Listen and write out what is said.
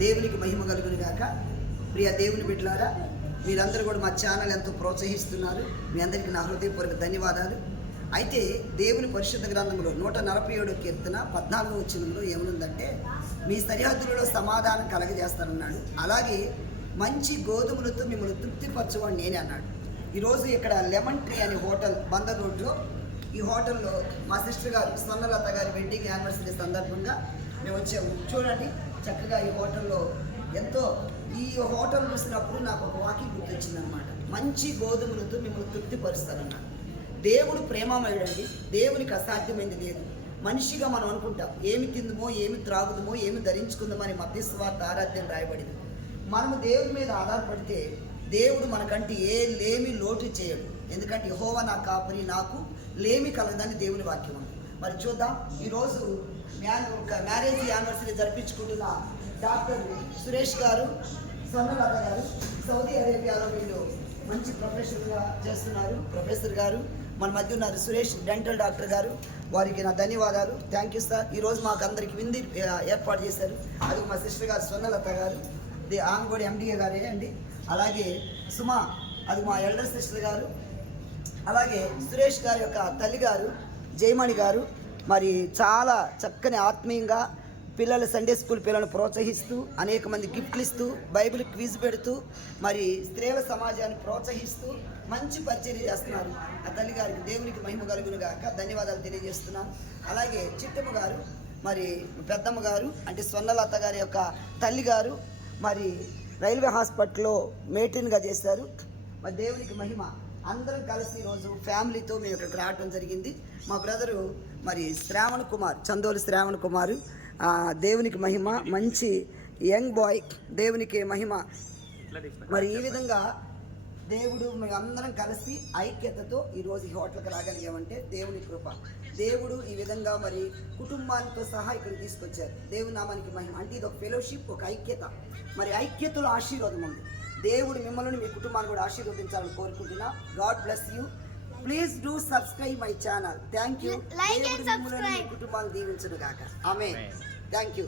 దేవునికి మహిమ కలుగును గాక. ప్రియ దేవుని బిడ్డలారా మీరందరూ కూడా మా ఛానల్ ఎంతో ప్రోత్సహిస్తున్నారు. మీ అందరికీ నా హృదయపూర్వక ధన్యవాదాలు. అయితే దేవుని పరిశుద్ధ గ్రంథంలో నూట నలభై ఏడు కీర్తన పద్నాలుగో వచ్చినంలో ఏమనుందంటే మీ సరిహద్దులలో సమాధానం కలగజేస్తానన్నాడు. అలాగే మంచి గోధుమలతో మిమ్మల్ని తృప్తిపరచమని నేనే అన్నాడు. ఈరోజు ఇక్కడ లెమన్ ట్రీ అనే హోటల్ బందర్ రోడ్లో ఈ హోటల్లో మా సిస్టర్ గారు స్వర్ణలత గారి వెడ్డింగ్ యానివర్సరీ సందర్భంగా మేము వచ్చాము. చూడండి చక్కగా ఈ హోటల్లో ఎంతో ఈ హోటల్ చూసినప్పుడు నాకు ఒక వాకింగ్ గుర్తొచ్చిందనమాట మంచి గోధుమలతో మిమ్మల్ని తృప్తిపరుస్తారన్నాడు దేవుడు ప్రేమమయ్యండి దేవునికి అసాధ్యమైంది లేదు. మనిషిగా మనం అనుకుంటాం ఏమి తిందుమో ఏమి త్రాగుదమో ఏమి ధరించుకుందామో అని మధ్యస్వార్థ ఆరాధ్యం రాయబడింది. మనము దేవుడి మీద ఆధారపడితే దేవుడు మనకంటే ఏ లేమి లోటు చేయడు. ఎందుకంటే యెహోవా నా కాపరి నాకు లేమి కలదని దేవుని వాక్యం ఉంది. మరి చూద్దాం. ఈరోజు ఒక మ్యారేజ్ యానివర్సరీ జరిపించుకుంటున్న డాక్టర్ సురేష్ గారు స్వర్ణలత గారు సౌదీ అరేబియాలో వీళ్ళు మంచి ప్రొఫెషనల్గా చేస్తున్నారు. ప్రొఫెసర్ గారు మన మధ్య ఉన్నారు సురేష్ డెంటల్ డాక్టర్ గారు. వారికి నా ధన్యవాదాలు. థ్యాంక్ యూ సార్ ఈరోజు మాకు అందరికి వింది ఏర్పాటు చేశారు. అది మా సిస్టర్ గారు స్వర్ణలత గారు. ది ఆమె కూడా ఎండిఏ గారే అండి. అలాగే సుమా అది మా ఎల్డర్ సిస్టర్ గారు. అలాగే సురేష్ గారి యొక్క తల్లి గారు జయమణి గారు మరి చాలా చక్కని ఆత్మీయంగా పిల్లల సండే స్కూల్ పిల్లలను ప్రోత్సహిస్తూ అనేక మంది గిఫ్ట్లు ఇస్తూ బైబిల్ క్విజ్ పెడుతూ మరి స్త్రీల సమాజాన్ని ప్రోత్సహిస్తూ మంచి పరిచర్య చేస్తున్నారు. ఆ తల్లి గారికి దేవునికి మహిమ కలుగును గాక. ధన్యవాదాలు తెలియజేస్తున్నాను అలాగే చిట్టమ్మ గారు మరి పెద్దమ్మ గారు అంటే స్వర్ణలత గారి యొక్క తల్లి గారు మరి రైల్వే హాస్పిటల్లో మేటిన్గా చేశారు. మరి దేవునికి మహిమ. అందరం కలిసి ఈరోజు ఫ్యామిలీతో మేము ఇక్కడికి రావడం జరిగింది. మా బ్రదరు మరి శ్రావణ్ కుమార్ చందోలు శ్రావణ్ కుమారు దేవునికి మహిమ మంచి యంగ్ బాయ్ దేవునికి మహిమ. మరి ఈ విధంగా దేవుడు మేము అందరం కలిసి ఐక్యతతో ఈరోజు ఈ హోటల్కి రాగలిగామంటే దేవుని కృప. దేవుడు ఈ విధంగా మరి కుటుంబాలతో సహా ఇక్కడ తీసుకొచ్చారు. దేవునామానికి మహిమ. అంటే ఇది ఒక ఫెలోషిప్ ఒక ఐక్యత. మరి ఐక్యతలో ఆశీర్వాదం ఉంది. దేవుడు మిమ్మల్ని మీ కుటుంబాన్ని కూడా ఆశీర్వదించాలని కోరుకుంటున్నా. God bless you please do subscribe my channel thank you మీ. కుటుంబాన్ని దీవించను గాక ఆమె థ్యాంక్ యూ